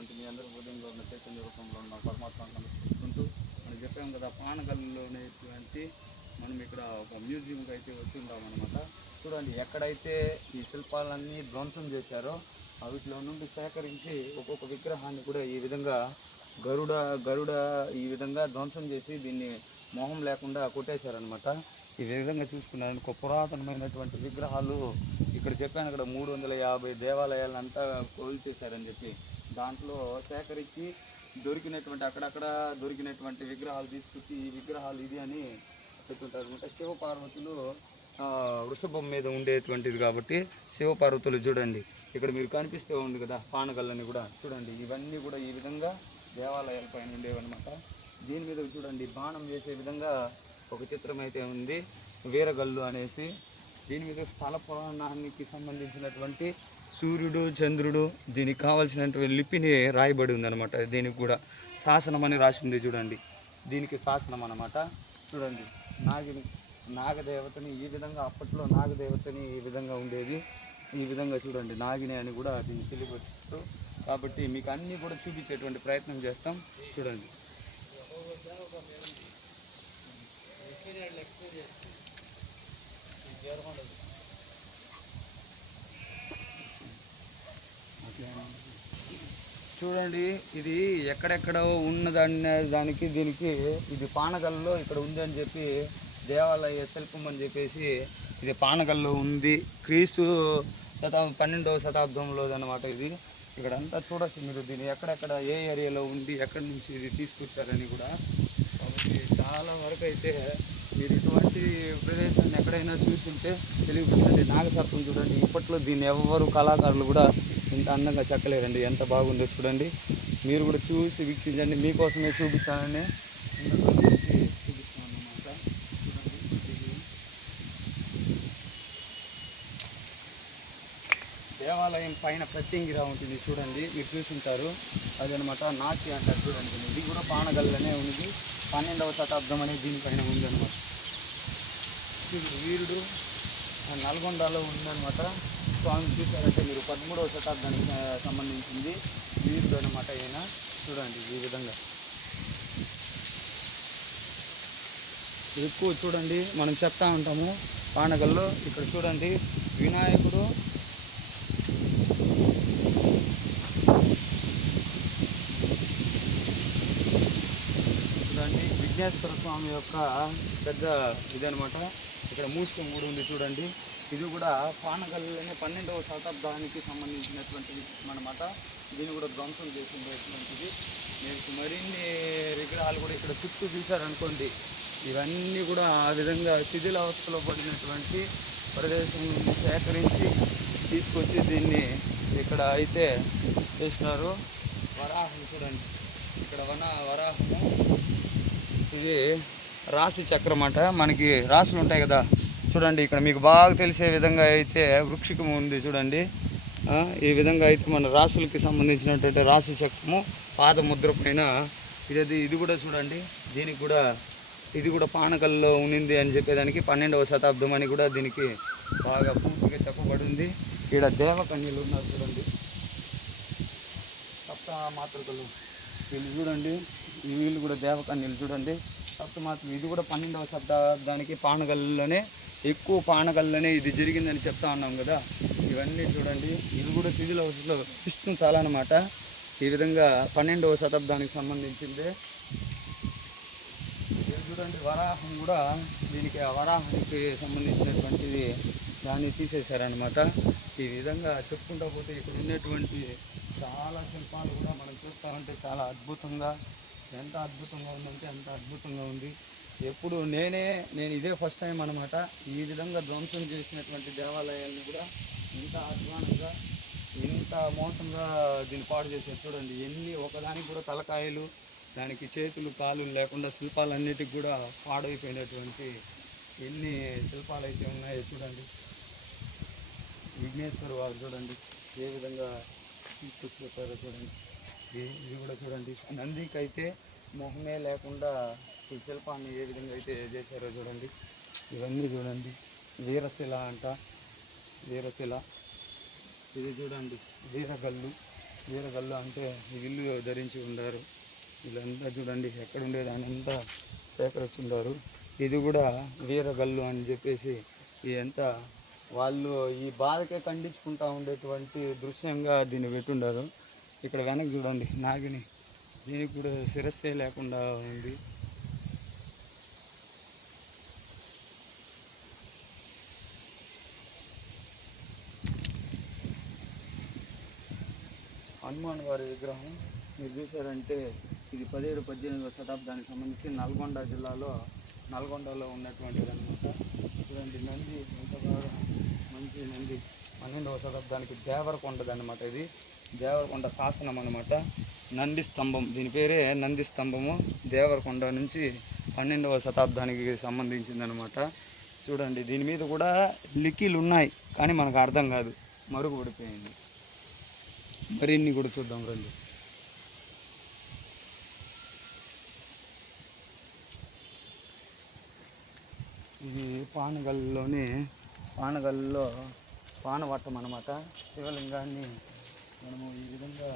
ఉన్నటువంటి మీ అందరి హృదయంలో ఉన్న చైతన్య రూపంలో ఉన్న పరమాత్మను నమస్కరించుకుంటూ మనం చెప్పాం కదా, పానగల్లోనేటువంటి మనం ఇక్కడ ఒక మ్యూజియంకి అయితే వచ్చి ఉన్నాం అనమాట. చూడండి, ఎక్కడైతే ఈ శిల్పాలన్నీ ధ్వంసం చేశారో వీటిలో నుండి సేకరించి ఒక్కొక్క విగ్రహాన్ని కూడా ఈ విధంగా గరుడ ఈ విధంగా ధ్వంసం చేసి దీన్ని మొహం లేకుండా కొట్టేశారనమాట. ఈ విధంగా చూసుకున్నాను ఒక పురాతనమైనటువంటి విగ్రహాలు ఇక్కడ చెప్పాను, ఇక్కడ 350 దేవాలయాలంతా కోల్చేశారని చెప్పి దాంట్లో సేకరించి అక్కడక్కడ దొరికినటువంటి విగ్రహాలు తీసుకొచ్చి ఈ విగ్రహాలు ఇది అని చెప్తుంటారు అనమాట. శివపార్వతులు వృషభం మీద ఉండేటువంటిది కాబట్టి శివపార్వతులు చూడండి, ఇక్కడ మీరు కనిపిస్తూ ఉంది కదా పానగళ్ళని కూడా చూడండి, ఇవన్నీ కూడా ఈ విధంగా దేవాలయాల పైన ఉండేవన్నమాట. దీని మీద చూడండి బాణం వేసే విధంగా ఒక చిత్రం అయితే ఉంది, వీరగల్లు అనేసి. దీని మీద స్థల పురాణానికి సంబంధించినటువంటి సూర్యుడు చంద్రుడు దీనికి కావాల్సినటువంటి లిపిని రాయబడి ఉందన్నమాట. దీనికి కూడా శాసనం అని రాసింది చూడండి, దీనికి శాసనం అన్నమాట. చూడండి, నాగదేవతని ఈ విధంగా అప్పట్లో నాగదేవతని ఈ విధంగా ఉండేది, ఈ విధంగా చూడండి నాగిని అని కూడా దీన్ని తెలియవచ్చు. కాబట్టి మీకు అన్నీ కూడా చూపించేటువంటి ప్రయత్నం చేస్తాం. చూడండి, చూడండి ఇది ఎక్కడెక్కడ దానికి దీనికి ఇది పానగల్లో ఇక్కడ ఉంది అని చెప్పి దేవాలయ శిల్పం అని చెప్పేసి ఇది పానగల్లో ఉంది. క్రీస్తు 12వ శతాబ్దంలో అనమాట ఇది. ఇక్కడంతా చూడొచ్చు మీరు దీన్ని ఎక్కడెక్కడ ఏ ఏరియాలో ఉంది, ఎక్కడి నుంచి ఇది తీసుకొచ్చారని కూడా. కాబట్టి చాలా వరకు అయితే మీరు ఇటువంటి ప్రదేశాన్ని ఎక్కడైనా చూస్తుంటే తెలియపచ్చండి. నాగసర్పం చూడండి, ఇప్పట్లో దీన్ని ఎవరు కళాకారులు కూడా ఇంత అందంగా చెక్కలేరండి, ఎంత బాగుందో చూడండి. మీరు కూడా చూసి వీక్షించండి, మీకోసమే చూపిస్తానని చూపిస్తాను అన్నమాట. దేవాలయం పైన ప్రత్యంగిరా ఉంటుంది చూడండి, మీరు చూసుంటారు అదనమాట. నాసి అంటారు చూడండి, ఇది కూడా పానగల్లనే ఉంది. 12వ శతాబ్దం అనేది దీనిపైన ఉందన్నమాట. వీరుడు నల్గొండలో ఉందన్నమాట. స్వామి చూసారంటే మీరు 13వ శతాబ్దానికి సంబంధించింది వీరుడు అనమాట ఈయన. చూడండి ఈ విధంగా ఎక్కువ చూడండి మనం చెప్తా ఉంటాము పానగల్లో. ఇక్కడ చూడండి వినాయకుడు, చూడండి విఘ్నేశ్వర స్వామి యొక్క పెద్ద ఇదనమాట. ఇక్కడ మూసికం కూడా ఉంది చూడండి, ఇది కూడా పానగల్లోనే 12వ శతాబ్దానికి సంబంధించినటువంటిది అన్నమాట. దీన్ని కూడా ధ్వంసం చేసినటువంటిది. మీకు మరిన్ని విగ్రహాలు కూడా ఇక్కడ చుట్టూ చూశారనుకోండి, ఇవన్నీ కూడా ఆ విధంగా శిథిలావస్థలో పడినటువంటి ప్రదేశం సేకరించి తీసుకొచ్చి దీన్ని ఇక్కడ అయితే చేసినారు. వరాహం చూడండి, ఇక్కడ వరాహము ఇది రాశి చక్రం అట. మనకి రాశులు ఉంటాయి కదా చూడండి, ఇక్కడ మీకు బాగా తెలిసే విధంగా అయితే వృక్షికం ఉంది చూడండి. ఈ విధంగా అయితే మన రాశులకి సంబంధించినటువంటి రాశి చక్రము పాదముద్ర పైన ఇది కూడా చూడండి. దీనికి కూడా ఇది కూడా పానగల్లో ఉన్నింది అని చెప్పేదానికి 12వ శతాబ్దం అని కూడా దీనికి బాగా పూర్తిగా చెప్పబడింది. ఇక్కడ దేవకన్యలు ఉన్నారు చూడండి, సప్త మాతృకలు వీళ్ళు చూడండి, వీళ్ళు కూడా దేవకన్యలు చూడండి, సప్తమాతృకలు. ఇది కూడా 12వ శతాబ్దానికి పానగల్లోనే ఎక్కువ పానగల్లోనే ఇది జరిగిందని చెప్తా ఉన్నాం కదా. ఇవన్నీ చూడండి, ఇది కూడా శిథిలావస్థలో విష్ణు తల అన్నమాట. ఈ విధంగా 12వ శతాబ్దానికి సంబంధించిందే. చూడండి వరాహం కూడా దీనికి వరాహానికి సంబంధించినటువంటిది దాన్ని తీసేశారనమాట. ఈ విధంగా చెప్పుకుంటూ పోతే ఇక్కడ ఉన్నటువంటి చాలా శిల్పాలు కూడా మనం చూస్తామంటే చాలా అద్భుతంగా, ఎంత అద్భుతంగా ఉందంటే అంత అద్భుతంగా ఉంది. ఎప్పుడు నేను ఇదే ఫస్ట్ టైం అనమాట ఈ విధంగా ధ్వంసం చేసినటువంటి దేవాలయాలను కూడా ఇంత అధ్వానంగా ఇంత మోసంగా దీన్ని పాడు చేశారు చూడండి. ఎన్ని ఒకదానికి కూడా తలకాయలు, దానికి చేతులు కాళ్ళు లేకుండా శిల్పాలన్నిటికి కూడా పాడైపోయినటువంటి ఎన్ని శిల్పాలు అయితే ఉన్నాయో చూడండి. విఘ్నేశ్వర వారు చూడండి ఏ విధంగా తీసుకొచ్చారో చూడండి. ఇది కూడా చూడండి, నందికి అయితే మొహమే లేకుండా ఈ శిల్పాన్ని ఏ విధంగా అయితే చేశారో చూడండి. ఇవన్నీ చూడండి, వీరశిల అంట, వీరశిల. ఇది చూడండి వీరగల్లు, వీరగల్లు అంటే ఈ విల్లు ధరించి ఉండారు. వీళ్ళంతా చూడండి ఎక్కడ ఉండేది ఆయన అంతా సేకరించుండారు. ఇది కూడా వీరగల్లు అని చెప్పేసి ఎంత వాళ్ళు ఈ బాధకే ఖండించుకుంటూ ఉండేటువంటి దృశ్యంగా దీన్ని పెట్టుండారు. ఇక్కడ వెనక చూడండి నాగిని, దీనికి కూడా శిరస్సే లేకుండా ఉంది. హనుమాన్ వారి విగ్రహం మీరు చూసారంటే ఇది 17-18వ శతాబ్దానికి సంబంధించి నల్గొండలో ఉన్నటువంటిది అనమాట. చూడండి నంది ఎంత బాగా మంచి నంది 12వ శతాబ్దానికి దేవరకొండది అనమాట. ఇది దేవరకొండ శాసనం అనమాట. నంది స్తంభం, దీని పేరే నంది స్తంభము. దేవరకొండ నుంచి 12వ శతాబ్దానికి సంబంధించింది అనమాట. చూడండి దీని మీద కూడా లిఖీలు ఉన్నాయి కానీ మనకు అర్థం కాదు, మరుగుపడిపోయింది. మరిన్ని కూడా చూద్దాం రండి. ఇది పానగల్లో పానవట్టం అన్నమాట. శివలింగాన్ని మనము ఈ విధంగా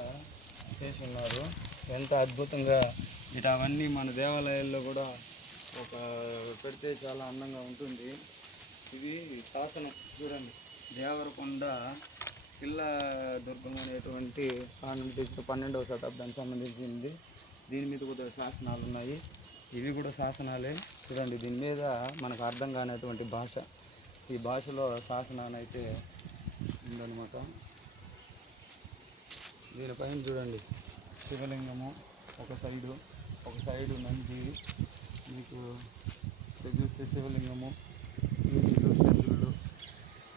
చేసి ఉన్నారు. ఎంత అద్భుతంగా ఇటు అవన్నీ మన దేవాలయాల్లో కూడా ఒక పెడితే చాలా అందంగా ఉంటుంది. ఇది శాసనం చూడండి, దేవరకొండ కిల్ల దుర్గం అనేటువంటి 12వ శతాబ్దానికి సంబంధించింది. దీని మీద కూడా శాసనాలు ఉన్నాయి. ఇవి కూడా శాసనాలే. చూడండి దీని మీద మనకు అర్థం కానటువంటి భాష, ఈ భాషలో శాసనాలు అయితే ఉందన్నమాట. దీనిపైన చూడండి శివలింగము ఒక సైడు నంది, మీకు చూస్తే శివలింగము, సూర్యుడు చంద్రుడు,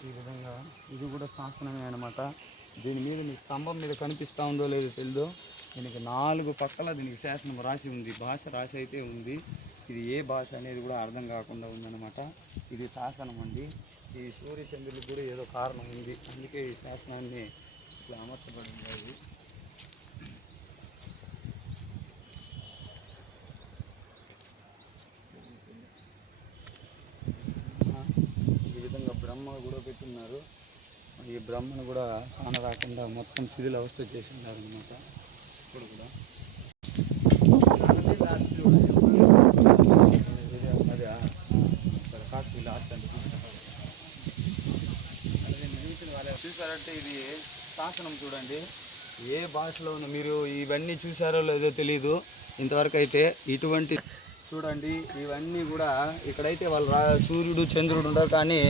ఈ విధంగా ఇది కూడా శాసనమే అనమాట. దీని మీద మీకు స్తంభం మీద కనిపిస్తూ ఉందో లేదో తెలియదు, దీనికి 4 పక్కల దీనికి శాసనం రాసి ఉంది. భాష రాసి అయితే ఉంది. ఇది ఏ భాష అనేది కూడా అర్థం కాకుండా ఉందన్నమాట. ఇది శాసనం అండి. ఈ సూర్య చంద్రులకు కూడా ఏదో కారణం ఉంది, అందుకే ఈ శాసనాన్ని ఇట్లా అమర్చబడి ఉంది. ఈ విధంగా బ్రహ్మ కూడా పెట్టున్నారు. ఈ బ్రహ్మను కూడా కాన రాకుండా మొత్తం శిథిల అవస్థ చేసి ఉన్నారు అనమాట. ఇప్పుడు కూడా చూసారంటే ఇది శాసనం చూడండి. ఏ భాషలోనూ మీరు ఇవన్నీ చూసారో లేదో తెలీదు ఇంతవరకు అయితే. ఇటువంటి చూడండి ఇవన్నీ కూడా ఇక్కడైతే వాళ్ళు సూర్యుడు చంద్రుడు ఉండరు, కానీ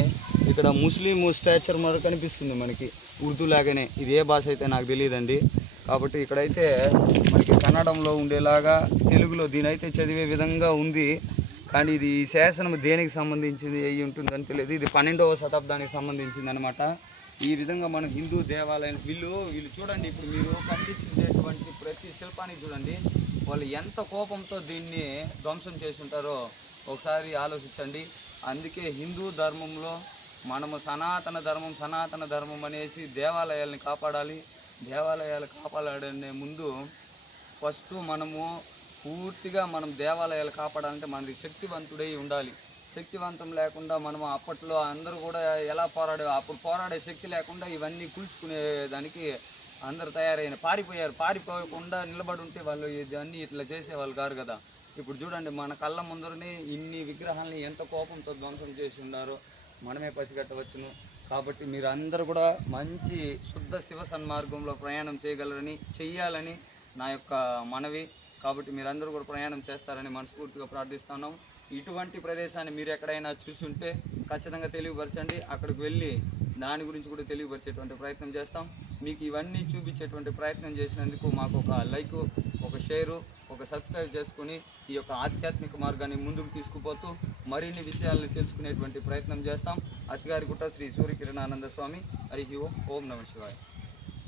ఇక్కడ ముస్లిం స్టాచర్ మరి కనిపిస్తుంది మనకి ఉర్దూ లాగానే. ఇది ఏ భాష అయితే నాకు తెలియదండి. కాబట్టి ఇక్కడైతే మనకి కన్నడంలో ఉండేలాగా తెలుగులో దీని అయితే చదివే విధంగా ఉంది. కానీ ఇది ఈ శాసనం దేనికి సంబంధించింది అయ్యి ఉంటుందని తెలియదు. ఇది 12వ శతాబ్దానికి సంబంధించింది అనమాట. ఈ విధంగా మన హిందూ దేవాలయం వీళ్ళు చూడండి, ఇప్పుడు మీరు కనిపించేటువంటి ప్రతి శిల్పానికి చూడండి వాళ్ళు ఎంత కోపంతో దీన్ని ధ్వంసం చేసి ఉంటారో ఒకసారి ఆలోచించండి. అందుకే హిందూ ధర్మంలో మనము సనాతన ధర్మం అనేసి దేవాలయాల్ని కాపాడాలి. దేవాలయాలు కాపాడనే ముందు ఫస్ట్ మనము పూర్తిగా మనం దేవాలయాలు కాపాడాలంటే మనది శక్తివంతుడై ఉండాలి. శక్తివంతం లేకుండా మనం అప్పట్లో అందరూ కూడా ఎలా అప్పుడు పోరాడే శక్తి లేకుండా ఇవన్నీ కూల్చుకునే దానికి అందరు పారిపోయకుండా నిలబడి ఉంటే వాళ్ళు ఇవన్నీ ఇట్లా చేసేవాళ్ళు కాదు కదా. ఇప్పుడు చూడండి మన కళ్ళ ముందరనే ఇన్ని విగ్రహాలని ఎంత కోపంతో ధ్వంసం చేసి ఉన్నారో మనమే పసిగట్టవచ్చును. కాబట్టి మీరు అందరూ కూడా మంచి శుద్ధ శివ సన్మార్గంలో ప్రయాణం చెయ్యాలని నా యొక్క మనవి. కాబట్టి మీరందరూ కూడా ప్రయాణం చేస్తారని మనస్ఫూర్తిగా ప్రార్థిస్తున్నాం. ఇటువంటి ప్రదేశాన్ని మీరు ఎక్కడైనా చూస్తుంటే ఖచ్చితంగా తెలియపరచండి. అక్కడికి వెళ్ళి దాని గురించి కూడా తెలియపరిచేటువంటి ప్రయత్నం చేస్తాం. మీకు ఇవన్నీ చూపించేటువంటి ప్రయత్నం చేసినందుకు మాకు ఒక లైక్, ఒక షేరు, ఒక సబ్స్క్రైబ్ చేసుకుని ఈ యొక్క ఆధ్యాత్మిక మార్గాన్ని ముందుకు తీసుకుపోతూ మరిన్ని విషయాలను తెలుసుకునేటువంటి ప్రయత్నం చేస్తాం. అతిగారిగుట్ట శ్రీ సూర్యకిరణానంద స్వామి. హరి ఓం. ఓం నమః శివాయ.